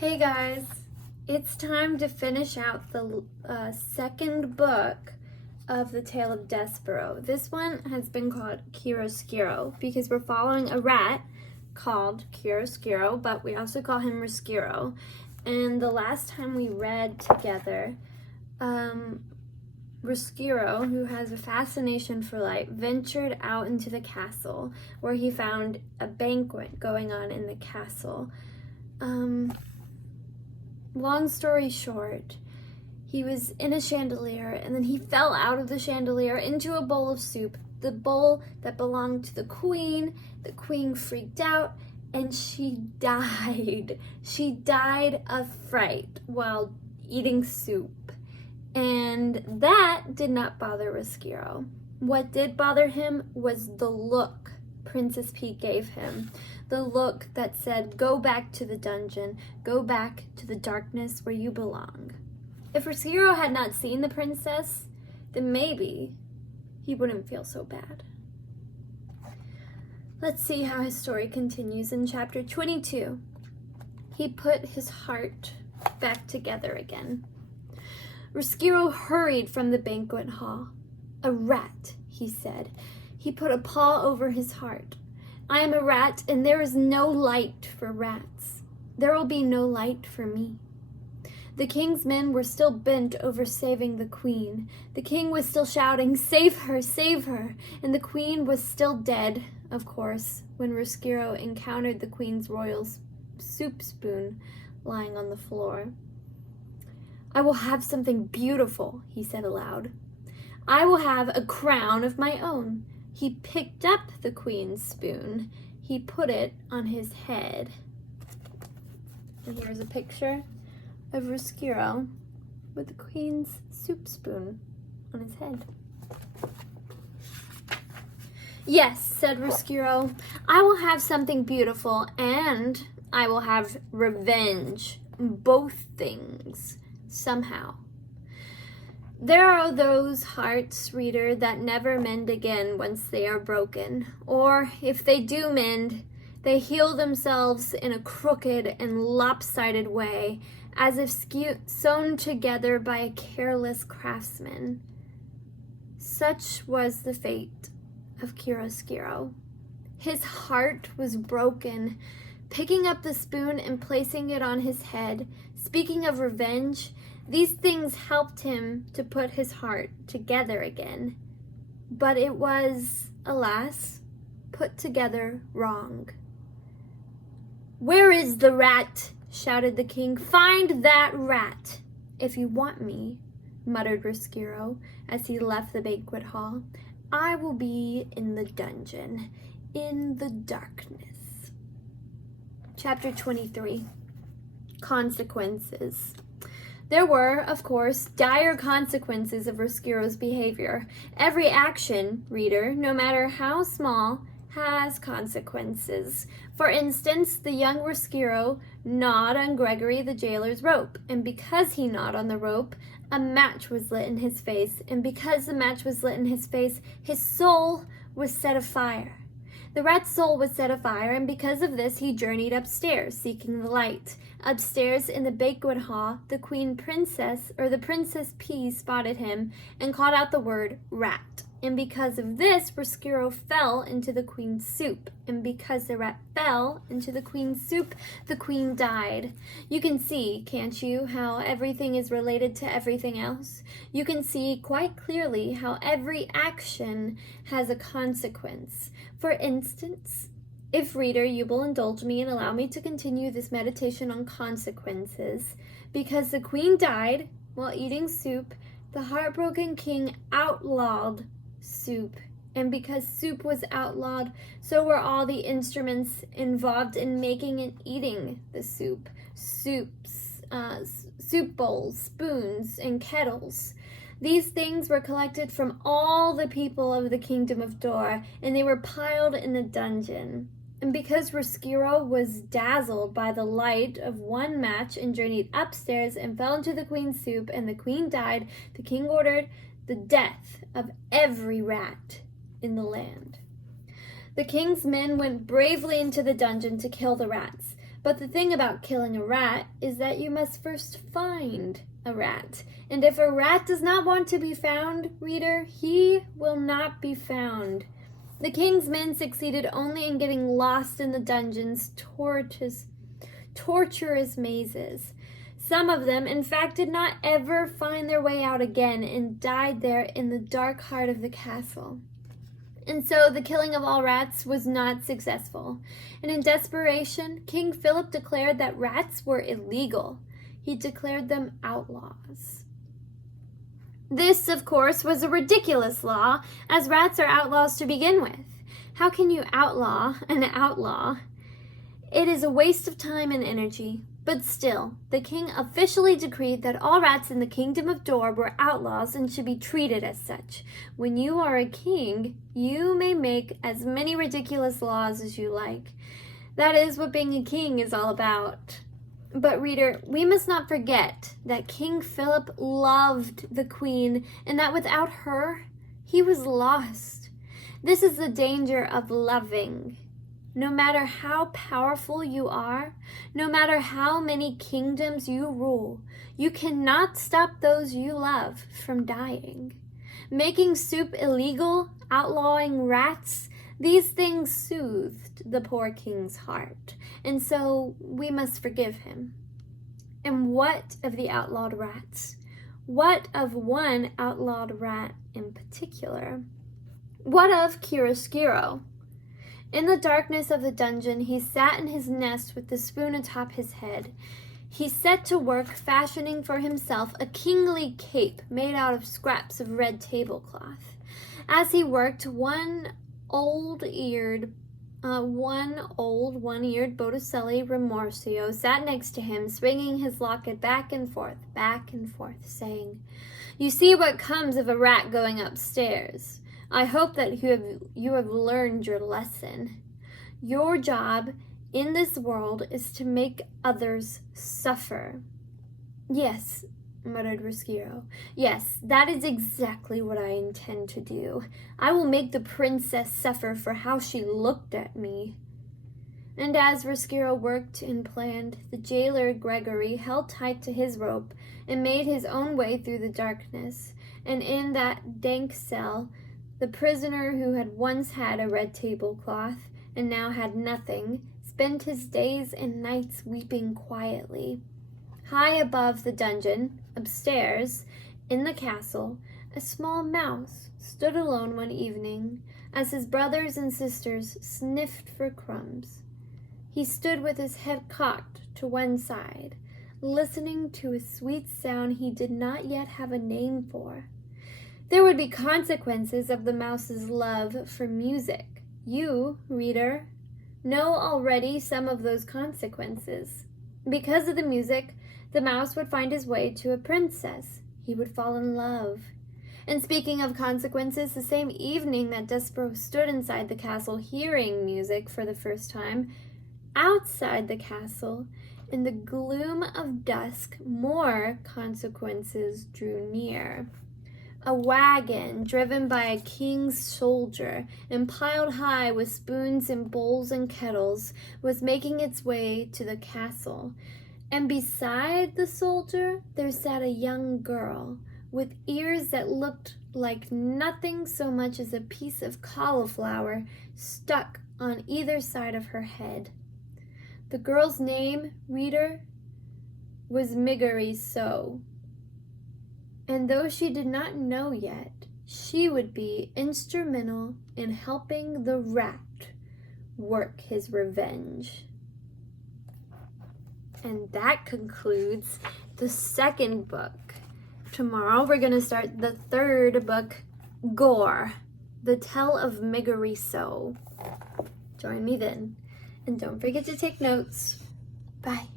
Hey guys, it's time to finish out the second book of the Tale of Despereaux. This one has been called Chiaroscuro because we're following a rat called Chiaroscuro, but we also call him Roscuro. And the last time we read together, Roscuro, who has a fascination for light, ventured out into the castle where he found a banquet going on in the castle. Long story short, he was in a chandelier and then he fell out of the chandelier into a bowl of soup, the bowl that belonged to the queen. The queen freaked out and she died. She died of fright while eating soup. And that did not bother Roscuro. What did bother him was the look Princess Peach gave him. The look that said, go back to the dungeon, go back to the darkness where you belong. If Roscuro had not seen the princess, then maybe he wouldn't feel so bad. Let's see how his story continues in chapter 22. He put his heart back together again. Roscuro hurried from the banquet hall. A rat, he said. He put a paw over his heart. I am a rat, and there is no light for rats. There will be no light for me. The king's men were still bent over saving the queen. The king was still shouting, save her, save her. And the queen was still dead, of course, when Roscuro encountered the queen's royal soup spoon lying on the floor. I will have something beautiful, he said aloud. I will have a crown of my own. He picked up the queen's spoon. He put it on his head. And here's a picture of Roscuro with the queen's soup spoon on his head. Yes, said Roscuro, I will have something beautiful and I will have revenge. Both things, somehow. There are those hearts, reader, that never mend again once they are broken. Or, if they do mend, they heal themselves in a crooked and lopsided way, as if sewn together by a careless craftsman. Such was the fate of Chiaroscuro. His heart was broken. Picking up the spoon and placing it on his head, speaking of revenge, these things helped him to put his heart together again. But it was, alas, put together wrong. Where is the rat? Shouted the king. Find that rat. If you want me, muttered Roscuro as he left the banquet hall, I will be in the dungeon, in the darkness. Chapter 23. Consequences. There were, of course, dire consequences of Roscuro's behavior. Every action, reader, no matter how small, has consequences. For instance, the young Roscuro gnawed on Gregory the jailer's rope, and because he gnawed on the rope, a match was lit in his face, and because the match was lit in his face, his soul was set afire. The rat's soul was set afire, and because of this, he journeyed upstairs, seeking the light. Upstairs in the banquet hall, the Princess P spotted him and called out the word rat. And because of this, Roscuro fell into the queen's soup. And because the rat fell into the queen's soup, the queen died. You can see, can't you, how everything is related to everything else? You can see quite clearly how every action has a consequence. For instance, if, reader, you will indulge me and allow me to continue this meditation on consequences, because the queen died while eating soup, the heartbroken king outlawed soup. And because soup was outlawed, so were all the instruments involved in making and eating the soup. Soup bowls, spoons, and kettles. These things were collected from all the people of the kingdom of Dor, and they were piled in a dungeon. And because Roscuro was dazzled by the light of one match and journeyed upstairs and fell into the queen's soup, and the queen died, the king ordered the death of every rat in the land. The king's men went bravely into the dungeon to kill the rats, But the thing about killing a rat is that you must first find a rat. And if a rat does not want to be found, reader, he will not be found. The king's men succeeded only in getting lost in the dungeon's torturous mazes. Some of them, in fact, did not ever find their way out again and died there in the dark heart of the castle. And so the killing of all rats was not successful. And in desperation, King Philip declared that rats were illegal. He declared them outlaws. This, of course, was a ridiculous law, as rats are outlaws to begin with. How can you outlaw an outlaw? It is a waste of time and energy. But still, the king officially decreed that all rats in the kingdom of Dor were outlaws and should be treated as such. When you are a king, you may make as many ridiculous laws as you like. That is what being a king is all about. But reader, we must not forget that King Philip loved the queen and that without her, he was lost. This is the danger of loving. No matter how powerful you are, no matter how many kingdoms you rule, you cannot stop those you love from dying. Making soup illegal, outlawing rats, these things soothed the poor king's heart, and so we must forgive him. And what of the outlawed rats? What of one outlawed rat in particular? What of Chiaroscuro? In the darkness of the dungeon, he sat in his nest with the spoon atop his head. He set to work fashioning for himself a kingly cape made out of scraps of red tablecloth. As he worked, one one-eared Botticelli Rimorso sat next to him, swinging his locket back and forth, saying, "You see what comes of a rat going upstairs. I hope that you have learned your lesson. Your job in this world is to make others suffer." "Yes," muttered Roscuro. "Yes, that is exactly what I intend to do. I will make the princess suffer for how she looked at me." And as Roscuro worked and planned, the jailer Gregory held tight to his rope and made his own way through the darkness. And in that dank cell, the prisoner who had once had a red tablecloth and now had nothing spent his days and nights weeping quietly. High above the dungeon, upstairs, in the castle, a small mouse stood alone one evening as his brothers and sisters sniffed for crumbs. He stood with his head cocked to one side, listening to a sweet sound he did not yet have a name for. There would be consequences of the mouse's love for music. You, reader, know already some of those consequences. Because of the music, the mouse would find his way to a princess. He would fall in love. And speaking of consequences, the same evening that Despereaux stood inside the castle hearing music for the first time, outside the castle, in the gloom of dusk, more consequences drew near. A wagon driven by a king's soldier and piled high with spoons and bowls and kettles was making its way to the castle. And beside the soldier there sat a young girl with ears that looked like nothing so much as a piece of cauliflower stuck on either side of her head. The girl's name, reader, was Miggery-So. And though she did not know yet, she would be instrumental in helping the rat work his revenge. And that concludes the second book. Tomorrow we're going to start the third book, Gore, the Tale of Miggery-So. Join me then. And don't forget to take notes. Bye.